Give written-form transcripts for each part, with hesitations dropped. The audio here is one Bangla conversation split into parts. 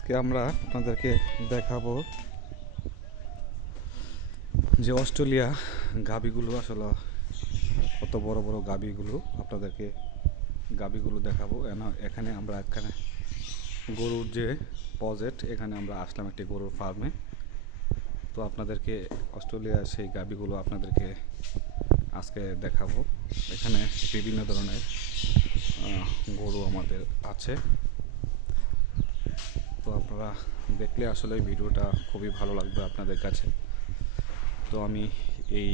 আজকে আমরা আপনাদেরকে দেখাবো যে অস্ট্রেলিয়া গাভীগুলো আসলে কত বড় বড় গাভীগুলো আপনাদেরকে গাভীগুলো দেখাবো। এখানে আমরা গরুর যে প্রজেক্ট, এখানে আমরা আসলাম একটি গরুর ফার্মে। তো আপনাদেরকে অস্ট্রেলিয়ার সেই গাভীগুলো আপনাদেরকে আজকে দেখাবো। এখানে বিভিন্ন ধরনের গরু আমাদের আছে। তো আপনারা দেখলে আসলে ভিডিওটা খুবই ভালো লাগবে আপনাদের কাছে। তো আমি এই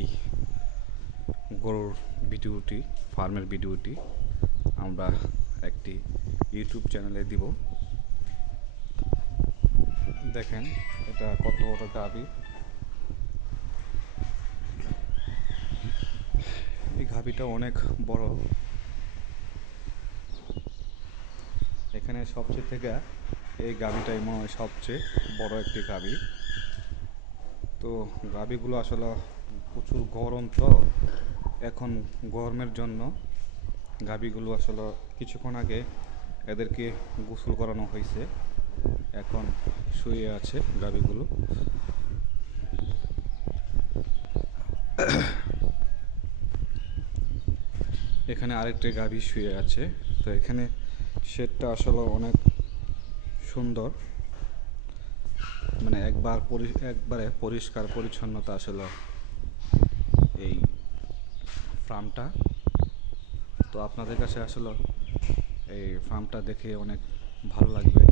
গরুর ভিডিওটি, ফার্মের ভিডিওটি আমরা একটি ইউটিউব চ্যানেলে দিব। দেখেন এটা কত বড় গাভী। এই গাভীটা অনেক বড়। এখানে সবচেয়ে থেকে এই গাভীটাই মনে হয় সবচেয়ে বড় একটি গাভী। তো গাভীগুলো আসলে প্রচুর গরম, তো এখন গরমের জন্য গাভীগুলো আসলে কিছুক্ষণ আগে এদেরকে গোসল করানো হয়েছে, এখন শুয়ে আছে গাভীগুলো। এখানে আরেকটি গাভী শুয়ে আছে। তো এখানে শেডটা আসলে অনেক সুন্দর, মানে একবারে পরিষ্কার পরিচ্ছন্নতা আসলে এই ফার্মটা। তো আপনাদের কাছে আসলে এই ফার্মটা দেখে অনেক ভালো লাগবে।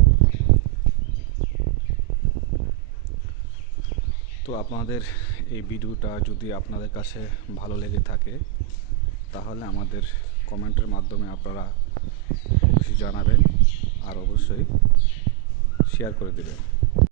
তো আপনাদের এই ভিডিওটা যদি আপনাদের কাছে ভালো লেগে থাকে তাহলে আমাদের কমেন্টের মাধ্যমে আপনারা অবশ্যই জানাবেন আর অবশ্যই শেয়ার করে দেবেন।